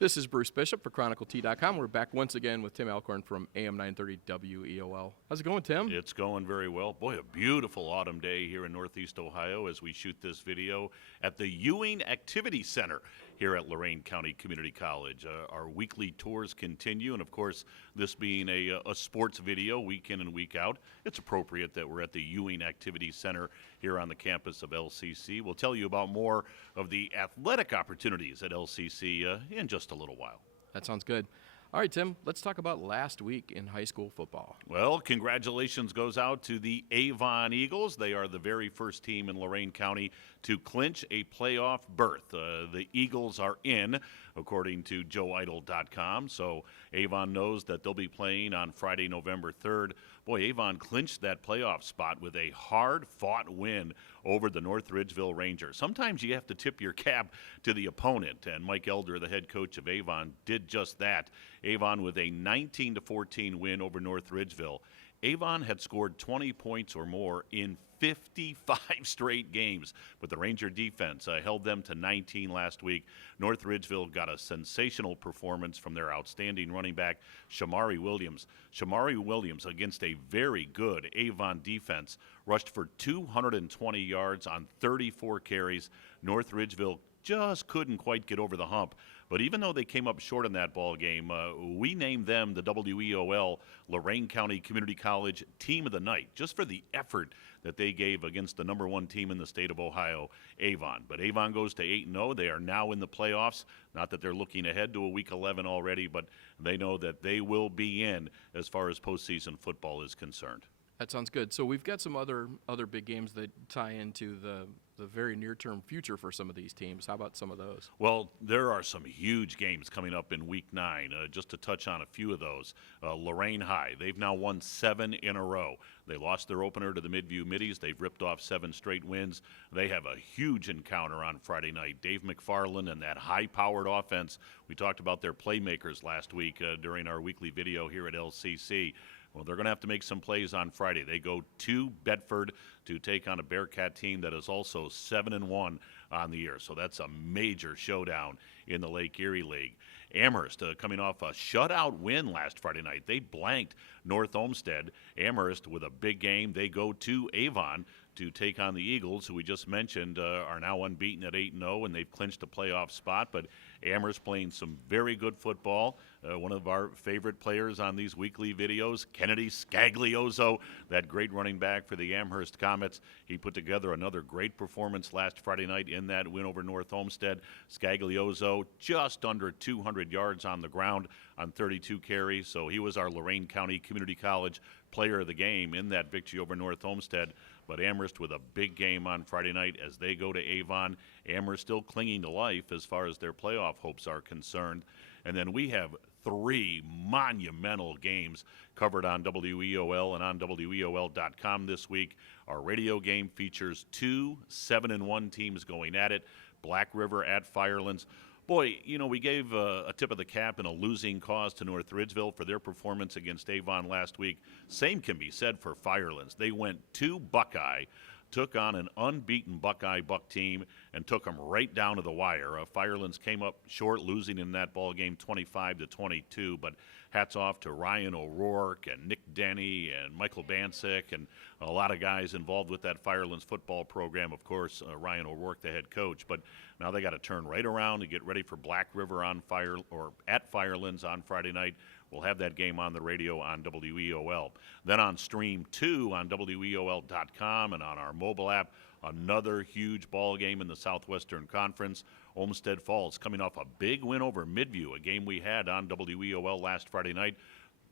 This is Bruce Bishop for ChronicleT.com. We're back once again with Tim Alcorn from AM 930 WEOL. How's it going, Tim? It's going very well. Boy, a beautiful autumn day here in Northeast Ohio as we shoot this video at the Ewing Activity Center here at Lorain County Community College. Our weekly tours continue, and of course, this being a sports video week in and week out, it's appropriate that we're at the Ewing Activity Center here on the campus of LCC. We'll tell you about more of the athletic opportunities at LCC in just a little while. That sounds good. All right, Tim, let's talk about last week in high school football. Well, congratulations goes out to the Avon Eagles. They are the very first team in Lorain County to clinch a playoff berth. The Eagles are in, according to JoeIdle.com. So Avon knows that they'll be playing on Friday, November 3rd. Boy, Avon clinched that playoff spot with a hard-fought win over the North Ridgeville Rangers. Sometimes you have to tip your cap to the opponent, and Mike Elder, the head coach of Avon, did just that. Avon with a 19-14 win over North Ridgeville. Avon had scored 20 points or more in 55 straight games, but the Ranger defense held them to 19 last week. North Ridgeville got a sensational performance from their outstanding running back, Shamari Williams. Shamari Williams, against a very good Avon defense, rushed for 220 yards on 34 carries. North Ridgeville just couldn't quite get over the hump. But even though they came up short in that ball game, we named them the WEOL Lorain County Community College Team of the Night, just for the effort that they gave against the number one team in the state of Ohio, Avon. But Avon goes to 8-0. They are now in the playoffs. Not that they're looking ahead to a Week 11 already, but they know that they will be in as far as postseason football is concerned. That sounds good. So we've got some other big games that tie into the very near-term future for some of these teams. How about some of those? Well, there are some huge games coming up in Week 9. Just to touch on a few of those, Lorain High, they've now won 7 in a row. They lost their opener to the Midview Middies. They've ripped off 7 straight wins. They have a huge encounter on Friday night. Dave McFarland and that high-powered offense. We talked about their playmakers last week during our weekly video here at LCC. Well, they're going to have to make some plays on Friday. They go to Bedford to take on a Bearcat team that is also 7-1 on the year. So that's a major showdown in the Lake Erie League. Amherst coming off a shutout win last Friday night. They blanked North Olmsted. Amherst with a big game. They go to Avon to take on the Eagles, who we just mentioned are now unbeaten at 8-0, and they've clinched a playoff spot. But Amherst playing some very good football. One of our favorite players on these weekly videos, Kennedy Scaglioso, that great running back for the Amherst Comets. He put together another great performance last Friday night in that win over North Olmsted. Scaglioso just under 200 yards on the ground on 32 carries. So he was our Lorain County Community College player of the game in that victory over North Olmsted. But Amherst with a big game on Friday night as they go to Avon. Amherst still clinging to life as far as their playoff hopes are concerned. And then we have 3 monumental games covered on WEOL and on WEOL.com this week. Our radio game features 2 7-1 teams going at it. Black River at Firelands. Boy, you know, we gave a tip of the cap in a losing cause to North Ridgeville for their performance against Avon last week. Same can be said for Firelands. They went to Buckeye, took on an unbeaten Buckeye Buck team, and took them right down to the wire. Firelands came up short, losing in that ball game 25-22, but hats off to Ryan O'Rourke and Nick Denny and Michael Bancic and a lot of guys involved with that Firelands football program. Of course, Ryan O'Rourke, the head coach, but now they got to turn right around to get ready for Black River at Firelands on Friday night. We'll have that game on the radio on WEOL. Then on Stream 2 on WEOL.com and on our mobile app, another huge ball game in the Southwestern Conference. Olmsted Falls coming off a big win over Midview, a game we had on WEOL last Friday night.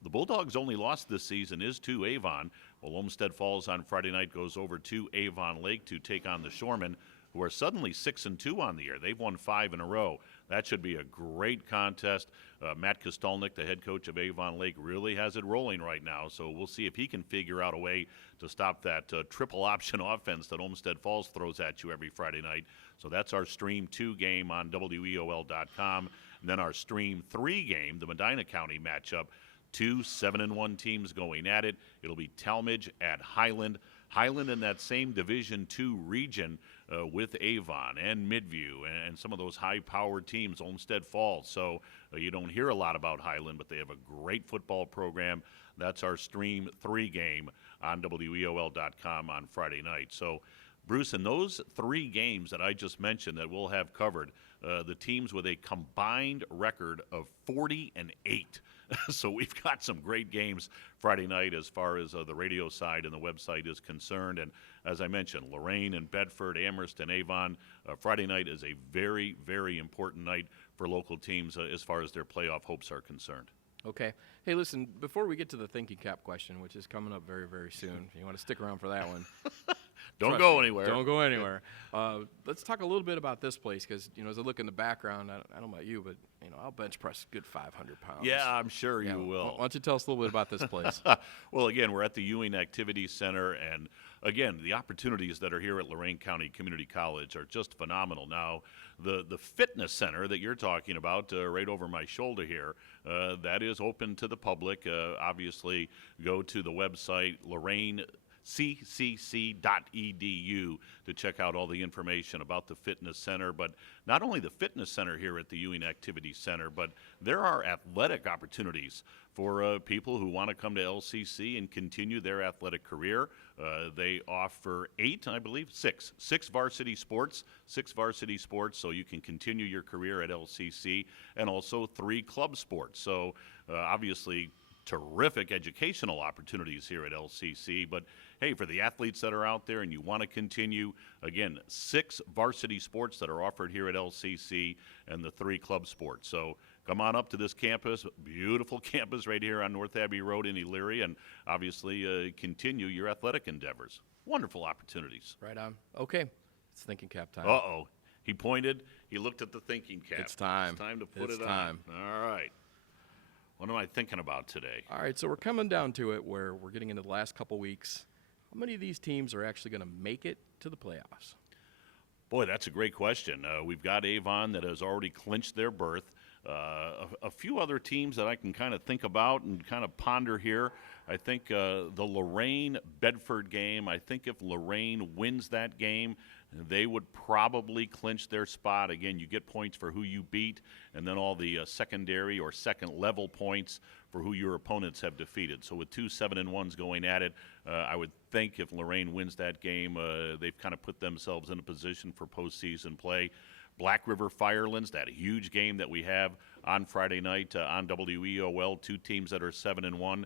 The Bulldogs' only loss this season is to Avon. Well, Olmsted Falls on Friday night goes over to Avon Lake to take on the Shoremen, who are suddenly 6-2 on the year. They've won 5 in a row. That should be a great contest. Matt Kostelnik, the head coach of Avon Lake, really has it rolling right now. So we'll see if he can figure out a way to stop that triple option offense that Olmsted Falls throws at you every Friday night. So that's our Stream 2 game on WEOL.com. And then our Stream 3 game, the Medina County matchup. 2 7-1 teams going at it. It'll be Talmadge at Highland. Highland in that same Division II region with Avon and Midview and some of those high-powered teams, Olmsted Falls. So you don't hear a lot about Highland, but they have a great football program. That's our Stream 3 game on WEOL.com on Friday night. So, Bruce, in those 3 games that I just mentioned that we'll have covered, the teams with a combined record of 40-8. So we've got some great games Friday night as far as the radio side and the website is concerned. And as I mentioned, Lorain and Bedford, Amherst and Avon, Friday night is a very, very important night for local teams as far as their playoff hopes are concerned. Okay. Hey, listen, before we get to the thinking cap question, which is coming up very, very soon, you want to stick around for that one. Don't Trust go me, anywhere. Don't go anywhere. Let's talk a little bit about this place because, as I look in the background, I don't know about you, but, I'll bench press a good 500 pounds. Yeah, I'm sure you will. Why don't you tell us a little bit about this place? Well, again, we're at the Ewing Activity Center, and, again, the opportunities that are here at Lorain County Community College are just phenomenal. Now, the fitness center that you're talking about right over my shoulder here, that is open to the public. Obviously, go to the website, ccc.edu to check out all the information about the fitness center. But not only the fitness center here at the Ewing Activity Center, but there are athletic opportunities for people who want to come to LCC and continue their athletic career. They offer six varsity sports, so you can continue your career at LCC, and also 3 club sports. So obviously terrific educational opportunities here at LCC, but hey, for the athletes that are out there and you want to continue, again, 6 varsity sports that are offered here at LCC and the 3 club sports. So come on up to this campus, beautiful campus right here on North Abbey Road in Elyria, and obviously continue your athletic endeavors. Wonderful opportunities. Right on. Okay. It's thinking cap time. Uh-oh. He pointed. He looked at the thinking cap. It's time. It's time to put It's it time. on. All right. What am I thinking about today? All right, so we're coming down to it where we're getting into the last couple weeks. How many of these teams are actually going to make it to the playoffs? Boy, that's a great question. We've got Avon that has already clinched their berth. A few other teams that I can kind of think about and kind of ponder here. I think the Lorain-Bedford game, I think if Lorain wins that game, they would probably clinch their spot. Again, you get points for who you beat, and then all the secondary or second-level points for who your opponents have defeated. So with 2 7-1s going at it, I would think if Lorain wins that game, they've kind of put themselves in a position for postseason play. Black River Firelands, that huge game that we have on Friday night on WEOL, 2 teams that are 7-1.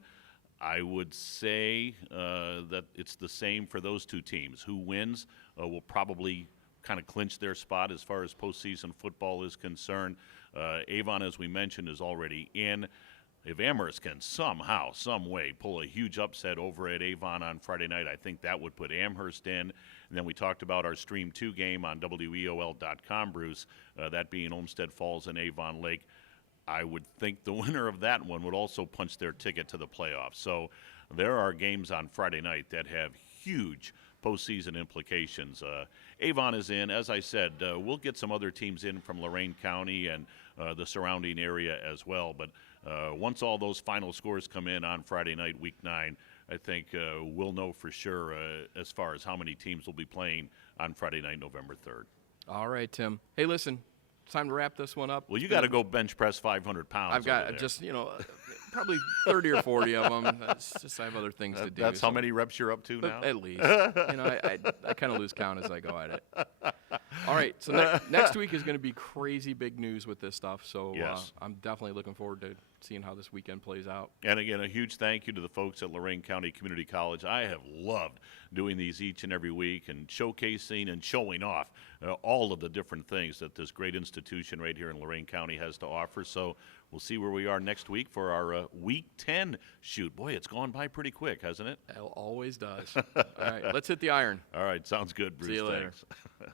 I would say that it's the same for those 2 teams. Who wins will probably kind of clinch their spot as far as postseason football is concerned. Avon, as we mentioned, is already in. If Amherst can somehow, some way, pull a huge upset over at Avon on Friday night, I think that would put Amherst in. And then we talked about our Stream 2 game on WEOL.com, Bruce, that being Olmsted Falls and Avon Lake. I would think the winner of that one would also punch their ticket to the playoffs. So there are games on Friday night that have huge postseason implications. Avon is in. As I said, we'll get some other teams in from Lorain County and the surrounding area as well. But once all those final scores come in on Friday night, Week 9, I think we'll know for sure as far as how many teams will be playing on Friday night, November 3rd. All right, Tim. Hey, listen, it's time to wrap this one up. Well, you got to go bench press 500 pounds. I've got over there. just, probably 30 or 40 of them. That's just I have other things to do. That's how many reps you're up to now? At least. I kind of lose count as I go at it. All right, so next week is going to be crazy big news with this stuff. So Yes. I'm definitely looking forward to seeing how this weekend plays out. And again, a huge thank you to the folks at Lorain County Community College. I have loved doing these each and every week and showcasing and showing off all of the different things that this great institution right here in Lorain County has to offer. So we'll see where we are next week for our Week 10 shoot. Boy, it's gone by pretty quick, hasn't it? It always does. All right, let's hit the iron. All right, sounds good, Bruce. See you later. Thanks.